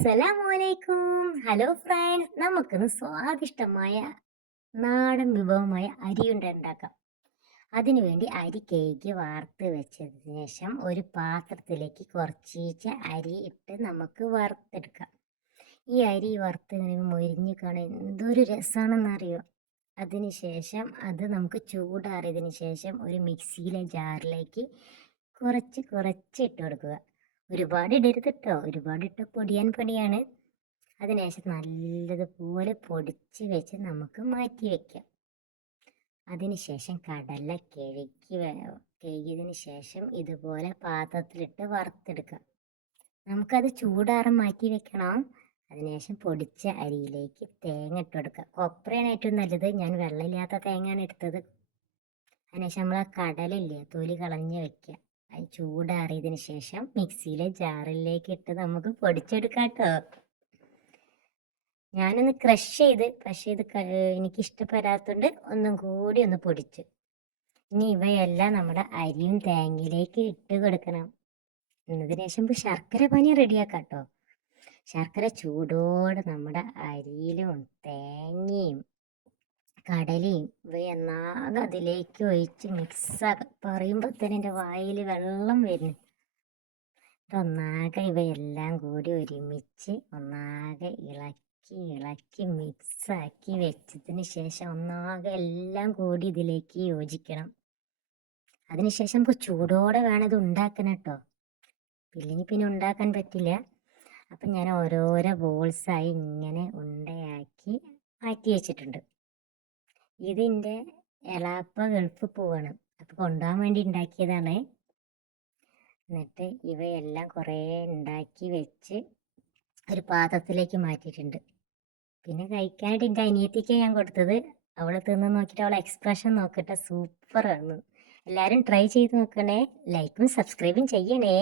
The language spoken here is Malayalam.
അസ്സലാമലൈക്കും. ഹലോ ഫ്രണ്ട്സ്, നമുക്കിന്ന് സ്വാദിഷ്ടമായ നാടൻ വിഭവമായ അരിയുണ്ട ഉണ്ടാക്കാം. അതിനുവേണ്ടി അരി കഴുകി വാർത്ത് വെച്ചതിന് ശേഷം ഒരു പാത്രത്തിലേക്ക് കുറച്ചീച്ച അരി ഇട്ട് നമുക്ക് വറുത്തെടുക്കാം. ഈ അരി വറുത്ത് ഇങ്ങനെ മൊരിഞ്ഞ് കാണാൻ എന്തൊരു രസമാണെന്നറിയോ. അതിനുശേഷം അത് നമുക്ക് ചൂടാറിയതിന് ശേഷം ഒരു മിക്സിയിലെ ജാറിലേക്ക് കുറച്ച് കുറച്ച് ഇട്ട് കൊടുക്കുക. ഒരുപാട് ഇടരുത് കേട്ടോ, ഒരുപാട് ഇട്ട പൊടിയാൻ പണിയാണ്. അതിനുശേഷം നല്ലതുപോലെ പൊടിച്ച് വെച്ച് നമുക്ക് മാറ്റി വയ്ക്കാം. അതിനുശേഷം കടല കഴുകിയതിന് ശേഷം ഇതുപോലെ പാത്രത്തിലിട്ട് വറുത്തെടുക്കാം. നമുക്കത് ചൂടാറാൻ മാറ്റി വെക്കണം. അതിനുശേഷം പൊടിച്ച അരിയിലേക്ക് തേങ്ങ ഇട്ട് കൊടുക്കുക. കൊപ്രയാണ് ഏറ്റവും നല്ലത്, ഞാൻ വെള്ളമില്ലാത്ത തേങ്ങയാണ് എടുത്തത്. അതിനുശേഷം നമ്മൾ ആ കടലില്ലേ തൊലി കളഞ്ഞ് വെക്കുക. അത് ചൂടാറിയതിന് ശേഷം മിക്സിയിലെ ജാറിലേക്ക് ഇട്ട് നമുക്ക് പൊടിച്ചെടുക്കാം കേട്ടോ. ഞാനൊന്ന് ക്രഷ് ചെയ്ത്, പക്ഷേ ഇത് എനിക്കിഷ്ടപ്പെടാത്തതുകൊണ്ട് ഒന്നും കൂടി ഒന്ന് പൊടിച്ചു. ഇനി ഇവയെല്ലാം നമ്മുടെ അരിയും തേങ്ങയിലേക്ക് ഇട്ട് കൊടുക്കണം. എന്നതിന് ശേഷം ശർക്കര പാനി റെഡിയാക്കാം കേട്ടോ. ശർക്കര ചൂടോടെ നമ്മുടെ അരിയിലും തേങ്ങയും കടലയും ഇവയൊന്നാകെ അതിലേക്ക് ഒഴിച്ച് മിക്സാക്കാം. പറയുമ്പോൾ തന്നെ എൻ്റെ വായിൽ വെള്ളം വരുന്നു. ഒന്നാകെ ഇവയെല്ലാം കൂടി ഒരുമിച്ച് ഒന്നാകെ ഇളക്കി മിക്സാക്കി വെച്ചതിന് ശേഷം ഒന്നാകെ എല്ലാം കൂടി ഇതിലേക്ക് യോജിക്കണം. അതിനുശേഷം നമുക്ക് ചൂടോടെ വേണം ഇത് ഉണ്ടാക്കണം കേട്ടോ, ഇല്ലെങ്കിൽ പിന്നെ ഉണ്ടാക്കാൻ പറ്റില്ല. അപ്പം ഞാൻ ഓരോരോ ബോൾസായി ഇങ്ങനെ ഉണ്ടയാക്കി മാറ്റി വെച്ചിട്ടുണ്ട്. ഇതിൻ്റെ എളാപ്പ ഗൾഫ് പോവാണ്, അപ്പോൾ കൊണ്ടുപോകാൻ വേണ്ടി ഉണ്ടാക്കിയതാണ്. എന്നിട്ട് ഇവയെല്ലാം കുറേ ഉണ്ടാക്കി വെച്ച് ഒരു പാത്രത്തിലേക്ക് മാറ്റിയിട്ടുണ്ട്. പിന്നെ കഴിക്കാനായിട്ട് എൻ്റെ അനിയത്തിക്ക് ഞാൻ കൊടുത്തത്. അവൾ തിന്ന് നോക്കിയിട്ട് അവളെ എക്സ്പ്രഷൻ നോക്കട്ടെ, സൂപ്പറാണ്. എല്ലാവരും ട്രൈ ചെയ്ത് നോക്കണേ, ലൈക്കും സബ്സ്ക്രൈബും ചെയ്യണേ.